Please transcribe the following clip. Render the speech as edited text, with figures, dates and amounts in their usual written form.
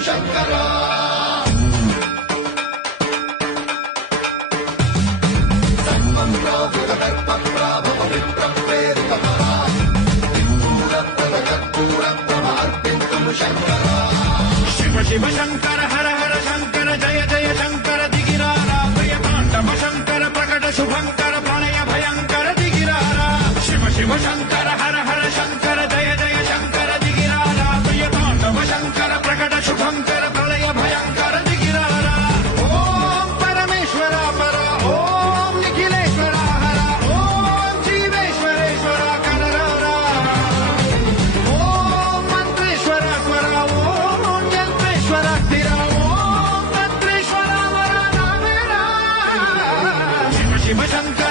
శంకర శివ శివ శంకర హర హర శంకర జయ జయ శంకర దిగిరారా ప్రియ తాండవ శంకర ప్రకట శుభంకర ప్రణయ భయంకర దిగిరారా శివ శివ శంకర హర హర శంకర జయ జయ శంకర దిగిరారా ప్రియ తాండవ శంకర ప్రకట శుభంకర ప్రళయ భయంకర దిగిరారా ఓం పరమేశ్వర పర ఓం నిఖిలేశ్వర హర ఓం జీవేశ్వరేశ్వర కనరారా ఓం మంత్రేశ్వర స్వర ఓం యంత్రేశ్వర స్థిర ఓం మంత్రేశ్వర వర నామేరా శివ శివ శంకర